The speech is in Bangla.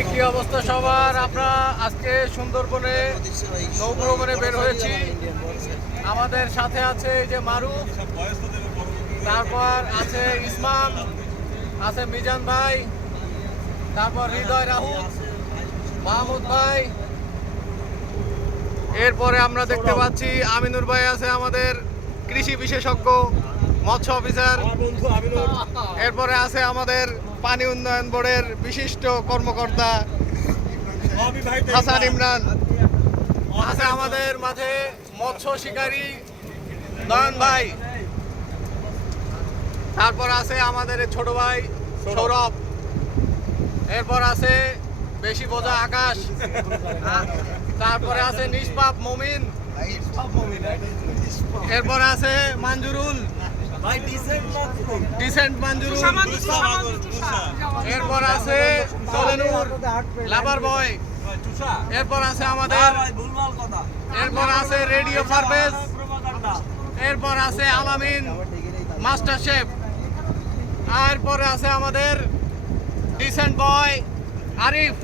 কি অবস্থা সবার? আমরা আজকে সুন্দরবনে নৌভ্রমণে বের হয়েছি। আমাদের সাথে আছে এই যে মারুফ, তারপর আছে ইসমাম, আছে মিজান ভাই, তারপর হৃদয় রাহুল, মাহমুদ ভাই। এরপরে আমরা দেখতে পাচ্ছি আমিনুর ভাই আছে, আমাদের কৃষি বিশেষজ্ঞ মৎস্য অফিসার। এরপরে আছে আমাদের পানি উন্নয়ন বোর্ডের বিশিষ্ট কর্মকর্তা হাসান ইমরান। আছে আমাদের মাঝে মৎস্য শিকারী নয়ন ভাই। তারপর আছে আমাদের ছোট ভাই সৌরভ। এরপর আছে বেশি বোঝা আকাশ। তারপরে আছে নিষ্পাপ মমিন। এরপর আছে মানজুরুল, ডিসেন্ট মানজুরুল। এরপর আছে সোলেনুর লাভার বয়। এরপর আছে আমাদের, এরপর আছে রেডিও পারভেজ। এরপর আছে আলামিন মাস্টার শেফ। এরপরে আছে আমাদের ডিসেন্ট বয় আরিফ।